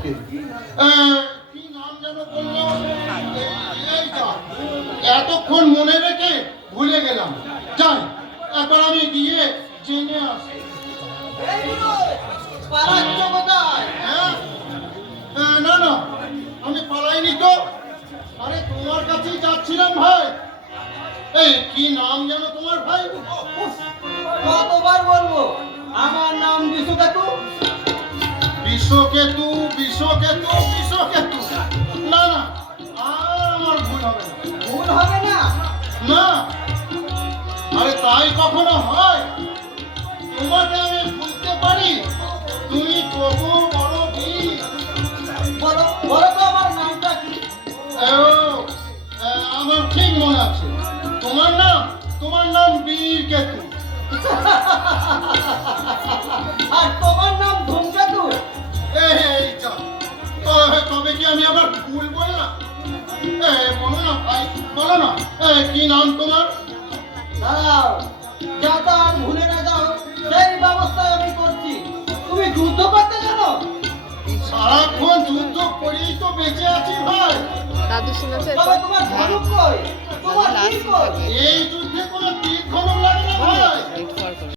ওকে কি নাম যেন বললো? এই যা, এতক্ষণ মনে রেখে ভুলে গেলাম। যাই, একবার আমি গিয়ে জেনে আসি। না না, আমি পালাইনি তো। আরে তোমার কাছেই যাচ্ছিলাম ভাই। এই কি নাম যেন তোমার ভাই? কতবার বলবো আমার নাম বিশ্বকেতু। বিশ্বকেতু, বিশ্বকেতু, বিশ্বকেতু। না না, আর আমার ভুল হবে না। ভুল হবে না? না, আরে তাই কখনো হয়? তোমাকে আমি বুঝতে পারি, তুমি তবু বড় বীর। বলো বলো তো আমার নামটা কি? আমার ঠিক মনে আছে, তোমার নাম বীর কেতু। আর তোমার নাম ধূমকেতু। এই যা, তবে কি আমি আবার ভুল বললাম? বলো না ভাই, বলো না, কি নাম তোমার? দাঁড়াও, যাতে আর ভুলে না যাও সেই ব্যবস্থায় আমি করছি। তুমি যুদ্ধ করতে জানো? সারাক্ষণ যুদ্ধ করেই তো বেঁচে আছি ভাই। দাদু শুনেছে তবে তোমার ধনুক কই? তোমার তীর কই? এই যুদ্ধে কোনো তীর ধনুক লাগে না ভাই।